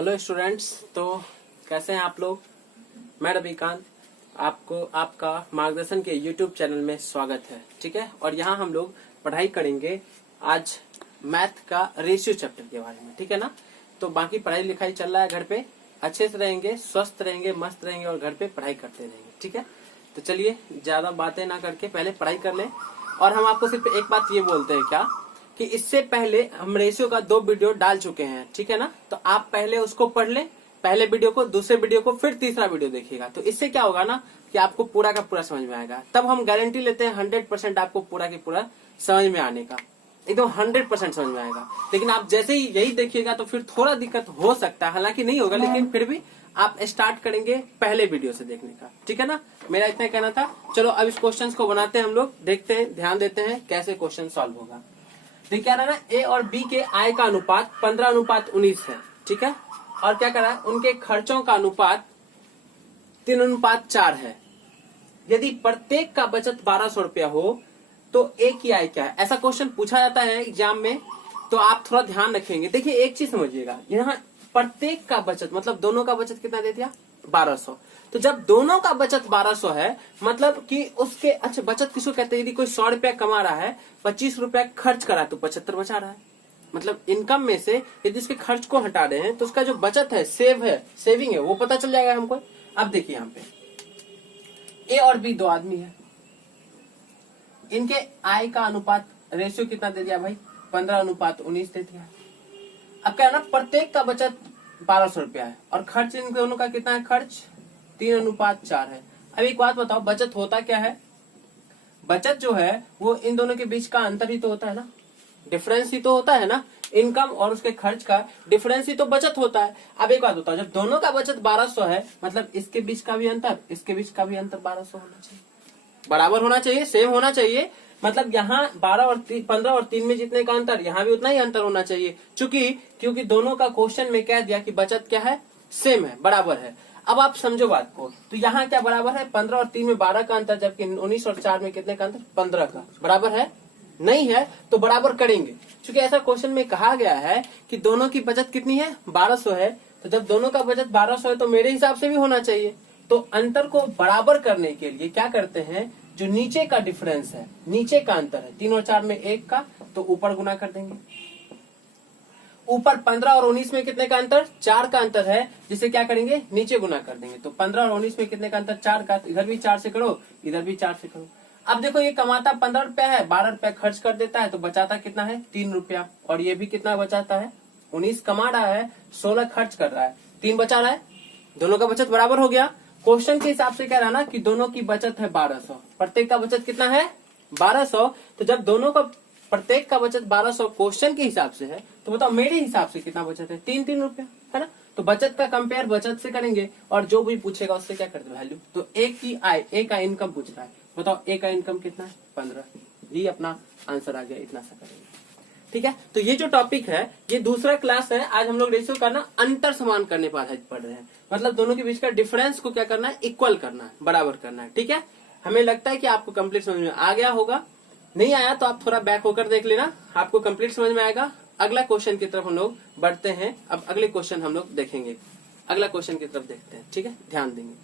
Hello students. तो कैसे हैं आप लोग। मैं रविकांत, आपको आपका मार्गदर्शन के यूट्यूब चैनल में स्वागत है। ठीक है, और यहाँ हम लोग पढ़ाई करेंगे आज मैथ का रेशियो चैप्टर के बारे में। ठीक है ना। तो बाकी पढ़ाई लिखाई चल रहा है, घर पे अच्छे से रहेंगे, स्वस्थ रहेंगे, मस्त रहेंगे और घर पे पढ़ाई करते रहेंगे। ठीक है, तो चलिए ज्यादा बातें ना करके पहले पढ़ाई कर लें। और हम आपको सिर्फ एक बात ये बोलते हैं क्या कि इससे पहले हम रेशियो का 2 वीडियो डाल चुके हैं। ठीक है ना। तो आप पहले उसको पढ़ लें, पहले वीडियो को, दूसरे वीडियो को, फिर तीसरा वीडियो देखिएगा। तो इससे क्या होगा ना कि आपको पूरा का पूरा समझ में आएगा। तब हम गारंटी लेते हैं 100% आपको पूरा की पूरा समझ में आने का, एकदम 100% समझ में आएगा। लेकिन आप जैसे ही यही देखिएगा तो फिर थोड़ा दिक्कत हो सकता है, हालांकि नहीं होगा, लेकिन फिर भी आप स्टार्ट करेंगे पहले वीडियो से देखने का। ठीक है ना। मेरा इतना कहना था। चलो अब इस क्वेश्चन को बनाते हैं, हम लोग देखते हैं, ध्यान देते हैं कैसे क्वेश्चन सॉल्व होगा। देखिए क्या रहा है ना, ए और बी के आय का अनुपात 15:19 है। ठीक है, और क्या कर रहा है, उनके खर्चों का अनुपात 3:4 है। यदि प्रत्येक का बचत 1200 रुपया हो तो ए की आय क्या है। ऐसा क्वेश्चन पूछा जाता है एग्जाम में, तो आप थोड़ा ध्यान रखेंगे। देखिए एक चीज समझिएगा, यहाँ प्रत्येक का बचत मतलब दोनों का बचत कितना दे दिया, 1200। तो जब दोनों का बचत 1200 है मतलब कि उसके, अच्छा बचत किसको कहते हैं, यदि कोई 100 रुपया कमा रहा है, 25 रुपया खर्च करा तो 75 बचा रहा है। मतलब इनकम में से यदि उसके खर्च को हटा रहे हैं तो उसका जो बचत है, सेविंग है, वो पता चल जाएगा हमको। अब देखिए यहाँ पे ए और बी 2 आदमी है, इनके आय का अनुपात रेशियो कितना दे दिया भाई, 15:19 दे दिया। अब क्या है ना, प्रत्येक का बचत 1200 रुपया है और खर्च इन दोनों का कितना है, खर्च 3:4 है। अब एक बात बताओ, बचत होता क्या है, बचत जो है वो इन दोनों के बीच का अंतर ही तो होता है ना, डिफरेंस ही तो होता है ना। इनकम और उसके खर्च का डिफरेंस ही तो बचत होता है। अब एक बात बताओ, जब दोनों का बचत 1200 है मतलब इसके बीच का भी अंतर, इसके बीच का भी अंतर 1200 होना चाहिए, बराबर होना चाहिए, सेम होना चाहिए। मतलब यहाँ 15 और 3 में जितने का अंतर, यहाँ भी उतना ही अंतर होना चाहिए। क्योंकि दोनों का क्वेश्चन में कह दिया कि बचत क्या है, सेम है, बराबर है। अब आप समझो बात को, तो यहाँ क्या बराबर है, 15 और 3 में 12 का अंतर, जबकि 19 और 4 में कितने का अंतर, 15 का। बराबर है, नहीं है तो बराबर करेंगे। क्योंकि ऐसा क्वेश्चन में कहा गया है कि दोनों की बचत कितनी है, 1200 है। तो जब दोनों का बचत 1200 है तो मेरे हिसाब से भी होना चाहिए। तो अंतर को बराबर करने के लिए क्या करते हैं, जो नीचे का डिफरेंस है, नीचे का अंतर है 3 और 4 में 1 का, तो ऊपर गुना कर देंगे। ऊपर 15 और 19 में कितने का अंतर, 4 का अंतर है, जिसे क्या करेंगे, नीचे गुना कर देंगे। तो 15 और 19 में कितने का अंतर, 4 का, तो इधर भी 4 से करो, इधर भी 4 से करो। अब देखो ये कमाता 15 रुपया है, 12 रुपया खर्च कर देता है, तो बचाता कितना है, 3 रुपया। और ये भी कितना बचाता है, 19 कमा रहा है, 16 खर्च कर रहा है, 3 बचा रहा है, दोनों का बचत बराबर हो गया। क्वेश्चन के हिसाब से कह रहा ना कि दोनों की बचत है 1200, प्रत्येक का बचत कितना है, 1200। तो जब दोनों का प्रत्येक का बचत 1200 क्वेश्चन के हिसाब से है, तो बताओ मेरे हिसाब से कितना बचत है, 3 रुपया, है ना। तो बचत का कंपेयर बचत से करेंगे और जो भी पूछेगा उससे क्या करते वैल्यू। तो एक की आय, एक का इनकम पूछ रहा है, बताओ एक का इनकम कितना है, 15। ये अपना आंसर आ गया, इतना सा करेंगे। ठीक है, तो ये जो टॉपिक है ये दूसरा क्लास है। आज हम लोग रेशियो का ना अंतर समान करने पर आधारित पढ़ रहे हैं। मतलब दोनों के बीच का डिफरेंस को क्या करना है, इक्वल करना है, बराबर करना है। ठीक है, हमें लगता है कि आपको कंप्लीट समझ में आ गया होगा। नहीं आया तो आप थोड़ा बैक होकर देख लेना, आपको कंप्लीट समझ में आएगा। अगला क्वेश्चन की तरफ हम लोग बढ़ते हैं। अब अगले क्वेश्चन हम लोग देखेंगे, अगला क्वेश्चन की तरफ देखते हैं। ठीक है, ध्यान देंगे।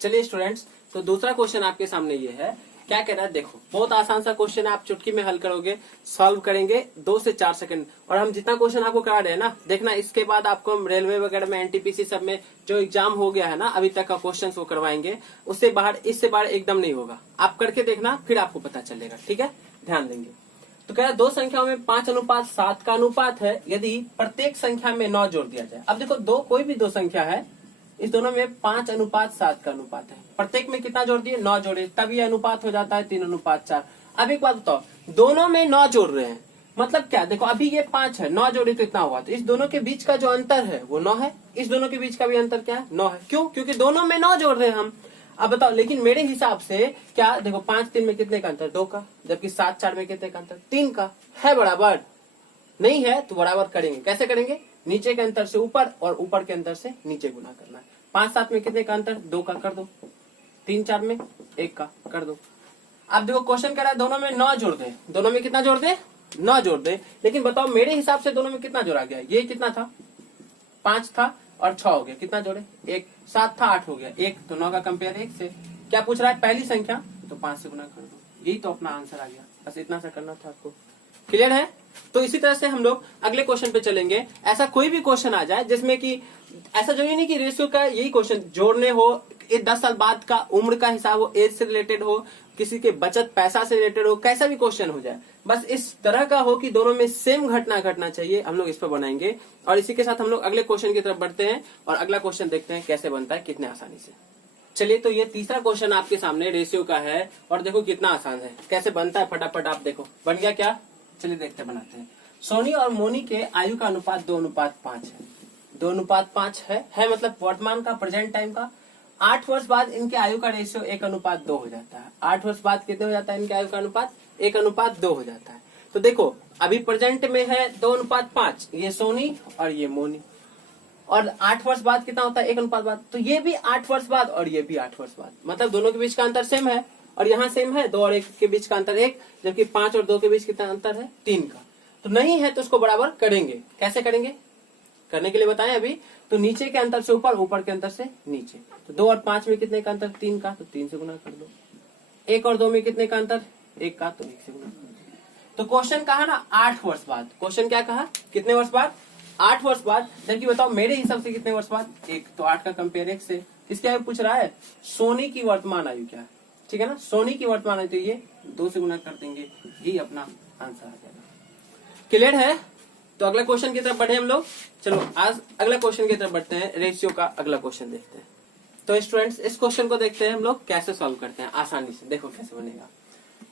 चलिए स्टूडेंट्स, तो दूसरा क्वेश्चन आपके सामने ये है, क्या कह रहा है, देखो बहुत आसान सा क्वेश्चन है, आप चुटकी में हल करोगे, सॉल्व करेंगे 2 से 4 सेकंड। और हम जितना क्वेश्चन आपको करा रहे हैं ना, देखना इसके बाद आपको हम रेलवे वगैरह में, एनटीपीसी सब में जो एग्जाम हो गया है ना अभी तक का क्वेश्चन वो करवाएंगे, उससे बाहर, इससे बाहर एकदम नहीं होगा। आप करके देखना, फिर आपको पता चलेगा। ठीक है, ध्यान देंगे। तो कह रहा है 2 संख्याओं में 5:7 का अनुपात है, यदि प्रत्येक संख्या में 9 जोड़ दिया जाए। अब देखो कोई भी 2 संख्या है, इस दोनों में 5:7 का अनुपात है, प्रत्येक में कितना जोड़ दिए, 9 जोड़े, तब ये अनुपात हो जाता है 3:4। अब एक बात बताओ, दोनों में 9 जोड़ रहे हैं, मतलब क्या, देखो अभी ये 5 है, 9 जोड़े तो इतना हुआ, तो इस दोनों के बीच का जो अंतर है वो 9 है, इस दोनों के बीच का भी अंतर क्या है, 9 है। क्यों, क्योंकि दोनों में 9 जोड़ रहे हैं हम। अब बताओ, लेकिन मेरे हिसाब से क्या, देखो 5-3 में कितने का अंतर, 2 का, जबकि 7-4 में कितने का अंतर, 3 का है, बराबर नहीं है तो बराबर करेंगे। कैसे करेंगे, नीचे के अंतर से ऊपर और ऊपर के अंतर से नीचे गुना करना है। 5-7 में कितने का अंतर, 2 का कर दो, 3-4 में 1 का कर दो। अब देखो क्वेश्चन कह रहा है दोनों में 9 जोड़ दे, दोनों में कितना जोड़ दे, 9 जोड़ दे, लेकिन बताओ मेरे हिसाब से दोनों में कितना जोड़ा गया? ये कितना था? 5 था और 6 हो गया, कितना जोड़े? 1। 7 था 8 हो गया 1, तो 9 का कंपेयर 1 से। क्या पूछ रहा है? पहली संख्या, तो 5 से गुना कर दो, यही तो अपना आंसर आ गया। बस इतना सा करना था आपको। क्लियर है? तो इसी तरह से हम लोग अगले क्वेश्चन पे चलेंगे। ऐसा कोई भी क्वेश्चन आ जाए जिसमें कि ऐसा जो ही नहीं कि रेशियो का यही क्वेश्चन जोड़ने हो, 10 साल बाद का उम्र का हिसाब हो, एज से रिलेटेड हो, किसी के बचत पैसा से रिलेटेड हो, कैसा भी क्वेश्चन हो जाए, बस इस तरह का हो कि दोनों में सेम घटना घटना चाहिए, हम लोग इस पर बनाएंगे। और इसी के साथ हम लोग अगले क्वेश्चन की तरफ बढ़ते हैं और अगला क्वेश्चन देखते हैं कैसे बनता है, कितने आसानी से। चलिए, तो ये तीसरा क्वेश्चन आपके सामने रेशियो का है और देखो कितना आसान है, कैसे बनता है फटाफट आप देखो। बन गया क्या? चलिए देखते बनाते हैं। सोनी और मोनी के आयु का अनुपात 2:5 है। 2:5 है मतलब वर्तमान का, प्रेजेंट टाइम का। 8 वर्ष बाद इनके आयु का रेशियो 1:2 हो जाता है। 8 वर्ष बाद कितने हो जाता है इनके आयु का अनुपात? 1:2 हो जाता है। तो देखो अभी प्रेजेंट में है 2:5, ये सोनी और ये मोनी। और 8 वर्ष बाद कितना होता है? 1:5। तो ये भी 8 वर्ष बाद और ये भी 8 वर्ष बाद, मतलब दोनों के बीच का अंतर सेम है। और यहाँ सेम है, 2 और 1 के बीच का अंतर 1, जबकि 5 और 2 के बीच कितना अंतर है? 3 का। तो नहीं है तो उसको बराबर करेंगे। कैसे करेंगे? करने के लिए बताएं अभी। तो नीचे के अंतर से ऊपर, ऊपर के अंतर से नीचे। तो 2 और 5 में कितने का अंतर? 3 का, तो 3 से गुना कर दो। 1 और 2 में कितने का अंतर? 1 का, तो 1 से गुना कर दो। तो क्वेश्चन कहा ना 8 वर्ष बाद। क्वेश्चन क्या कहा? कितने वर्ष बाद? 8 वर्ष बाद। जबकि बताओ मेरे हिसाब से कितने वर्ष बाद? 1, तो 8 का कंपेयर 1 से। किसके आयु पूछ रहा है? सोनी की वर्तमान आयु क्या है, ठीक है ना? सोनी की वर्तमान आयु, तो ये 2 से गुना कर देंगे, यही अपना आंसर आ जाएगा। क्लियर है? तो अगला क्वेश्चन की तरफ बढ़े हम लोग। चलो आज अगला क्वेश्चन की तरफ बढ़ते हैं, रेशियो का अगला क्वेश्चन देखते हैं। तो स्टूडेंट्स इस क्वेश्चन को देखते हैं हम लोग कैसे सॉल्व करते हैं आसानी से। देखो कैसे बनेगा।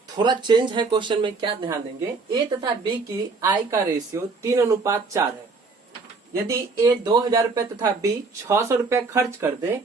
थोड़ा चेंज है क्वेश्चन में, क्या ध्यान देंगे? ए तथा बी की आय का रेशियो 3:4 है। यदि ए 2000 रुपए तथा बी 600 रुपए खर्च कर दे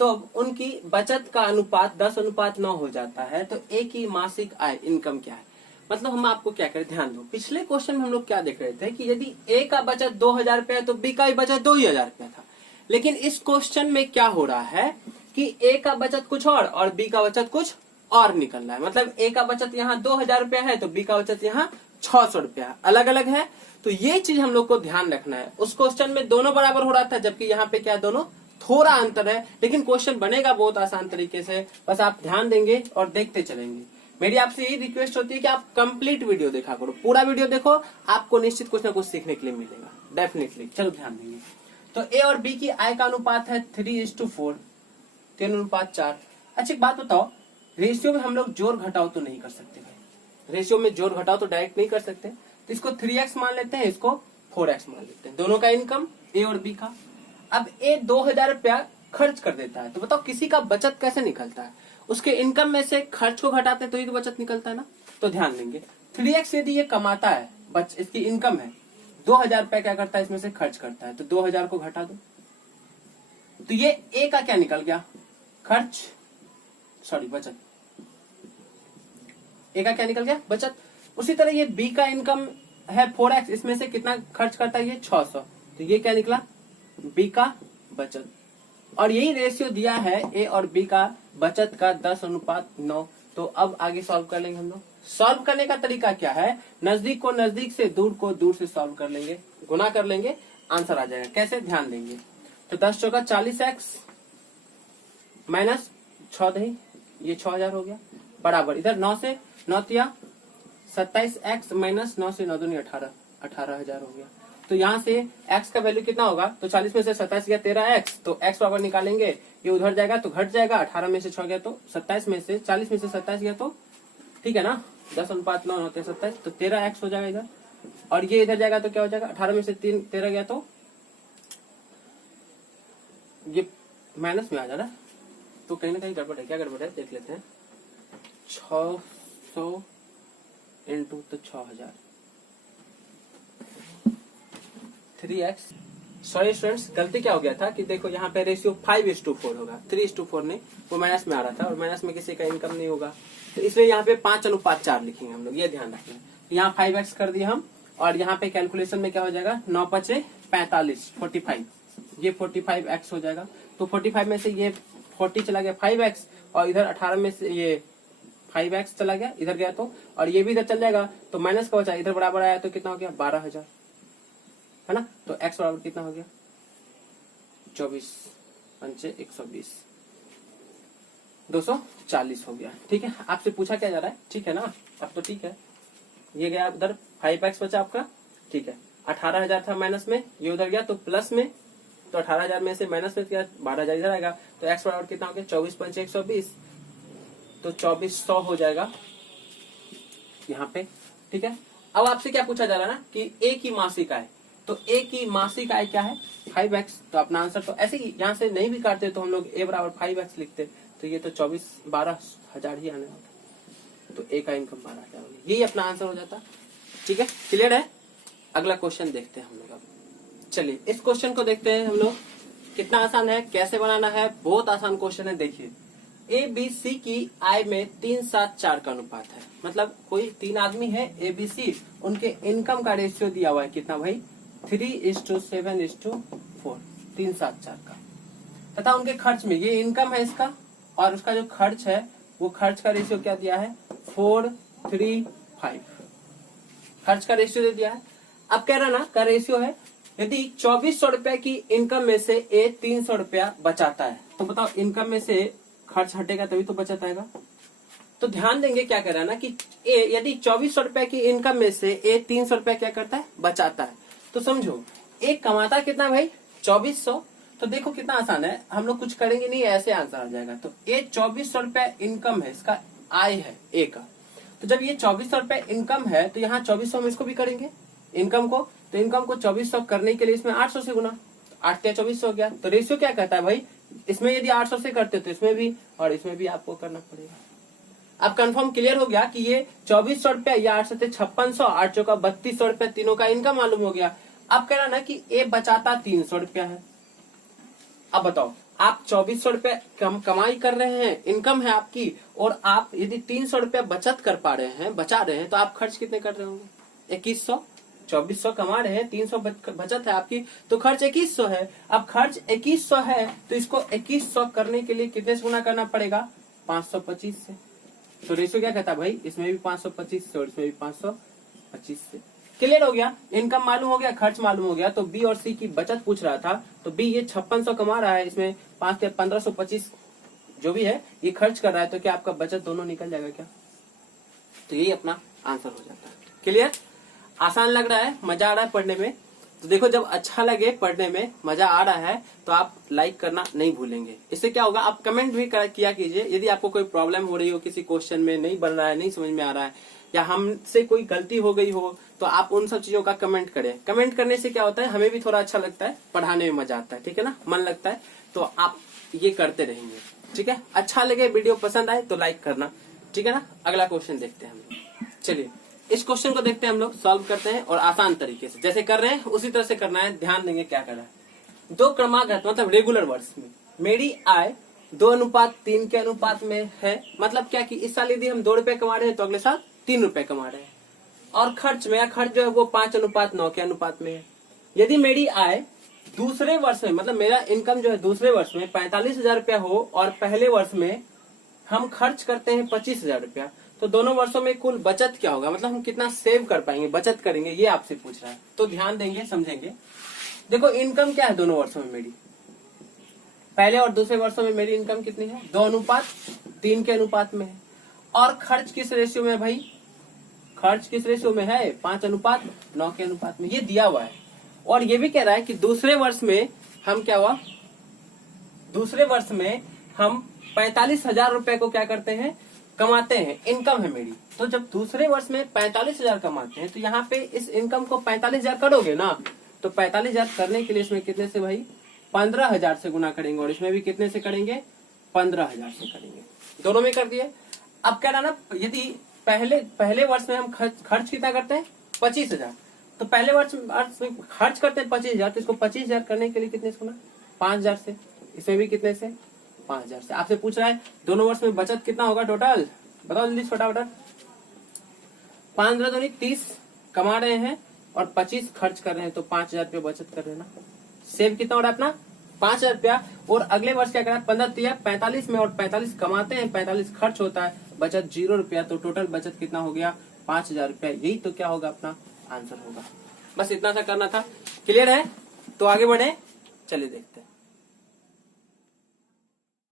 तो उनकी बचत का अनुपात 10:9 हो जाता है। तो ए की मासिक आय इनकम क्या है? मतलब हम आपको क्या करें, ध्यान दो। पिछले क्वेश्चन में हम लोग क्या देख रहे थे कि यदि ए का बचत 2000 रुपया है तो बी का भी बचत 2000 रुपया था। लेकिन इस क्वेश्चन में क्या हो रहा है कि ए का बचत कुछ और बी का बचत कुछ और निकल रहा है। मतलब ए का बचत यहाँ 2000 रुपया है तो बी का बचत यहाँ 600 रुपया, अलग अलग है। तो ये चीज हम लोग को ध्यान रखना है। उस क्वेश्चन में दोनों बराबर हो रहा था, जबकि यहाँ पे क्या दोनों थोड़ा अंतर है। लेकिन क्वेश्चन बनेगा बहुत आसान तरीके से, बस आप ध्यान देंगे और देखते चलेंगे। मेरी आपसे यही रिक्वेस्ट होती है कि आप कंप्लीट वीडियो देखा करो, पूरा वीडियो देखो, आपको निश्चित कुछ ना कुछ सीखने के लिए मिलेगा डेफिनेटली। चलो ध्यान देंगे। तो ए और बी की आय का अनुपात है 3:4, 3:4। अच्छा एक बात बताओ, रेशियो में हम लोग जोड़ घटाओ तो नहीं कर सकते भाई। रेशियो में जोड़ घटाओ तो डायरेक्ट नहीं कर सकते, तो इसको 3x मान लेते हैं, इसको 4x मान लेते हैं। दोनों का इनकम ए और बी का। अब ए 2000 रुपया खर्च कर देता है, तो बताओ किसी का बचत कैसे निकलता है? उसके इनकम में से खर्च को घटाते हैं तो ही तो बचत निकलता है ना। तो ध्यान देंगे 3x यदि ये कमाता है, इसकी इनकम है 2000 रुपया, क्या करता है इसमें से खर्च करता है, तो 2000 को घटा दो। तो ये ए का क्या निकल गया? खर्च, सॉरी बचत। ए का क्या निकल गया? बचत। उसी तरह ये बी का इनकम है 4x, इसमें से कितना खर्च करता है? ये 600, तो ये क्या निकला? बी का बचत। और यही रेशियो दिया है ए और बी का बचत का 10:9। तो अब आगे सॉल्व कर लेंगे हम लोग। सॉल्व करने का तरीका क्या है? नजदीक को नजदीक से, दूर को दूर से सॉल्व कर लेंगे, गुना कर लेंगे, आंसर आ जाएगा। कैसे? ध्यान देंगे। तो 10 चौका 40x माइनस 6 दही, ये 6000 हो गया, बराबर इधर 9 से 9 तिया 27x माइनस 9 से 9 दूनी 18, 18,000 हो गया। तो यहाँ से x का वैल्यू कितना होगा? तो 40 में से 27 गया 13x, तो x बराबर निकालेंगे, ये उधर जाएगा तो घट जाएगा। 18 में से 6 गया तो 27 में से 40 में से 27 गया तो ठीक है ना, 10:9 होते हैं 27, तो 13x हो जाएगा इधर। और ये इधर जाएगा तो क्या हो जाएगा? 18 में से 13 गया तो ये माइनस में आ जा रहा है, तो कहीं ना कहीं गड़बड़ है। क्या गड़बड़ है देख लेते हैं। 600 इंटू तो 6000, 3x। सॉरी स्टूडेंट्स, गलती क्या हो गया था कि देखो यहाँ पे रेशियो 5:4 होगा, 3:4 नहीं, वो माइनस में आ रहा था और माइनस में किसी का इनकम नहीं होगा, तो इसलिए यहाँ पे 5:4 लिखेंगे हम लोग, ये ध्यान रखना। यहाँ 5x कर दिए हम, और यहाँ पे कैलकुलेशन में क्या हो जाएगा? 9 × 5 = 45, 45, ये 45x हो जाएगा। तो 45 में से ये 40 चला गया 5x, और इधर 18 में से ये 5x चला गया इधर गया तो, और ये भी इधर चल जाएगा तो माइनस का बचा, इधर बराबर आया तो कितना हो गया 12,000 है ना। तो x बराबर कितना हो गया 24 पंचे 120 240 हो गया। ठीक है, आपसे पूछा क्या जा रहा है, ठीक है ना, अब तो ठीक है। ये गया उधर 5x बचा आपका, ठीक है। 18,000 था माइनस में, ये उधर गया तो प्लस में, तो 18,000 में से माइनस में गया 12,000 इधर आएगा, तो x बराबर कितना हो गया 24 पंचे 120, तो 2400 हो जाएगा यहाँ पे। ठीक है, अब आपसे क्या पूछा जा रहा है ना कि a की मासिक आय, तो a की मासिक आय क्या है 5x, तो अपना आंसर तो ऐसे ही यहाँ से नहीं भी काटते तो हम लोग a बराबर 5x लिखते, तो ये तो 12,000 ही आने वाला, तो a का इनकम 12,000 हो गया, यही अपना आंसर हो जाता। ठीक है, क्लियर है। अगला क्वेश्चन देखते हैं हम लोग। अब चलिए इस क्वेश्चन को देखते हैं हम लोग, कितना आसान है, कैसे बनाना है, बहुत आसान क्वेश्चन है। देखिए ABC की आय में 3-7-4 का अनुपात है, मतलब कोई 3 आदमी है ABC, उनके इनकम का रेशियो दिया हुआ है कितना भाई 3:7:4, 3-7-4 का, तथा उनके खर्च में, ये इनकम है इसका और उसका जो खर्च है वो खर्च का रेशियो क्या दिया है 4:3:5, खर्च का रेशियो दे दिया है। अब कह रहा ना का रेशियो है, यदि 2400 रुपए की इनकम में से ए 300 रुपया बचाता है, तो बताओ इनकम में से खर्च हटेगा तभी तो बचत आएगा। तो ध्यान देंगे क्या कह रहा है ना कि ए यदि 2400 रुपए की इनकम में से ए 300 रुपया क्या करता है बचाता है, तो समझो ए कमाता कितना भाई 2400, तो देखो कितना आसान है, हम लोग कुछ करेंगे नहीं ऐसे आंसर आ जाएगा। तो ए 2400 रुपया इनकम है, इसका आय है ए का, तो जब ये 2400 रुपए इनकम है तो यहाँ 2400 में इसको भी करेंगे इनकम को, तो इनकम को 2400 करने के लिए इसमें 800 से गुना, 8 क्या 2400 हो गया। तो रेशियो क्या कहता है भाई, इसमें यदि 800 से करते तो इसमें भी और इसमें भी आपको करना पड़ेगा। अब कंफर्म क्लियर हो गया कि ये 2400 रुपया या 8 से 5600, 8 चौका 3200 रुपया, तीनों का इनकम मालूम हो गया। अब कह रहा ना कि ए बचाता 300 रुपया है। अब बताओ आप 2400 रुपया कमाई कर रहे हैं, इनकम है आपकी, और आप यदि 300 रुपया बचत कर पा रहे हैं, बचा रहे हैं, तो आप खर्च कितने कर रहे होंगे 2100, 2400 कमा रहे हैं, 300 बचत है आपकी, तो खर्च 2100 है। अब खर्च 2100 है तो इसको 2100 करने के लिए कितने से गुना करना पड़ेगा 525 से। तो रेशियो क्या कहता है भाई, इसमें भी 525 से और इसमें भी 525 से। क्लियर हो गया, इनकम मालूम हो गया, खर्च मालूम हो गया। तो बी और सी की बचत पूछ रहा था, तो बी ये 5600 कमा रहा है, इसमें 5 के 1525 जो भी है ये खर्च कर रहा है, तो क्या आपका बचत दोनों निकल जाएगा क्या, तो यही अपना आंसर हो जाता है। क्लियर, आसान लग रहा है, मजा आ रहा है पढ़ने में। तो देखो जब अच्छा लगे पढ़ने में, मजा आ रहा है, तो आप लाइक करना नहीं भूलेंगे। इससे क्या होगा, आप कमेंट भी किया कीजिए। यदि आपको कोई प्रॉब्लम हो रही हो, किसी क्वेश्चन में नहीं बन रहा है, नहीं समझ में आ रहा है, या हमसे कोई गलती हो गई हो, तो आप उन सब चीजों का कमेंट करें। कमेंट करने से क्या होता है, हमें भी थोड़ा अच्छा लगता है, पढ़ाने में मजा आता है, ठीक है ना, मन लगता है। तो आप ये करते रहेंगे, ठीक है। अच्छा लगे, वीडियो पसंद आए तो लाइक करना, ठीक है ना। अगला क्वेश्चन देखते हैं हम लोग। चलिए इस क्वेश्चन को देखते हैं, हम लोग सॉल्व करते हैं, और आसान तरीके से जैसे कर रहे हैं उसी तरह से करना है। ध्यान देंगे क्या करना है। 2 क्रमागत मतलब रेगुलर वर्ष में मेरी आय 2:3 के अनुपात में है, मतलब क्या कि इस साल यदि हम 2 रुपए कमा रहे हैं तो अगले साल 3 रुपए कमा रहे हैं। और खर्च, मेरा खर्च जो है वो 5:9 के अनुपात में है। यदि मेरी आय दूसरे वर्ष में, मतलब मेरा इनकम जो है दूसरे वर्ष में 45,000 रुपया हो, और पहले वर्ष में हम खर्च करते हैं 25,000 रुपया, तो दोनों वर्षों में कुल बचत क्या होगा, मतलब हम कितना सेव कर पाएंगे, बचत करेंगे, ये आपसे पूछ रहा है। तो ध्यान देंगे, समझेंगे। देखो इनकम क्या है दोनों वर्षों में मेरी, पहले और दूसरे वर्षों में मेरी इनकम कितनी है 2:3 के अनुपात में है। और खर्च किस रेशियो में है भाई, खर्च किस रेशियो में है 5:9 के अनुपात में, ये दिया हुआ है। और ये भी कह रहा है कि दूसरे वर्ष में हम क्या हुआ, दूसरे वर्ष में हम 45,000 रुपए को क्या करते हैं, कमाते हैं, इनकम है मेरी। तो जब दूसरे वर्ष में 45,000 कमाते हैं, तो यहाँ पे इस इनकम को 45,000 करोगे ना, तो 45,000 करने के लिए इसमें कितने से भाई 15,000 से गुना करेंगे, और इसमें भी कितने से करेंगे 15,000 से करेंगे, दोनों में कर दिए। अब कह रहा ना, यदि पहले वर्ष में हम खर्च कितना करते हैं 25,000, तो पहले वर्ष में खर्च करते हैं 25,000, तो इसको 25,000 करने के लिए कितने से गुना 5,000 से, इसमें भी कितने से 5,000 से। आपसे पूछ रहा है दोनों वर्ष में बचत कितना होगा टोटल, बताओ जल्दी फटाफट। 5 30 कमा रहे हैं और 25 खर्च कर रहे हैं, तो 5,000 रुपया बचत कर रहे हैं ना। सेव कितना हो रहा है अपना 5,000 रुपया। और अगले वर्ष क्या करा 15 45 में, और 45 कमाते हैं, 45 खर्च होता है, बचत 0 रुपया, तो टोटल बचत कितना हो गया 5,000 रुपया। यही तो क्या होगा अपना आंसर होगा। बस इतना सा करना था। क्लियर है? तो आगे बढ़े, चलिए देखते हैं।